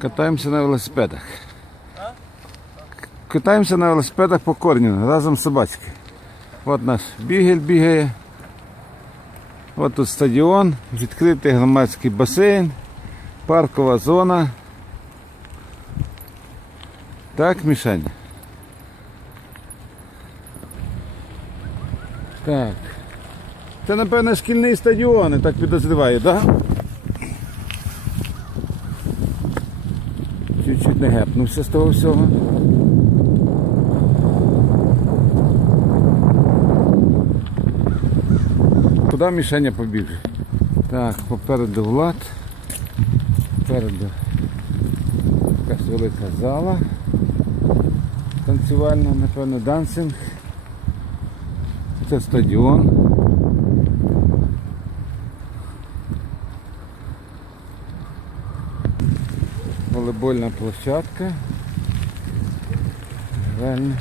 Катаємося на велосипедах. Катаємося на велосипедах по корню разом з собачкою. От наш бігель бігає. От тут стадіон, відкритий громадський басейн, паркова зона. Так, Мішаня? Так. Це, напевно, шкільний стадіон, так підозріваю, так? Да? Чуть-чуть не гепнувся з того всього. Куди Мішаня побіг? Так, попереду Влад. Попереду якась велика зала. Танцювальна, напевно, дансинг. Це стадіон. Волейбольна площадка. Реально.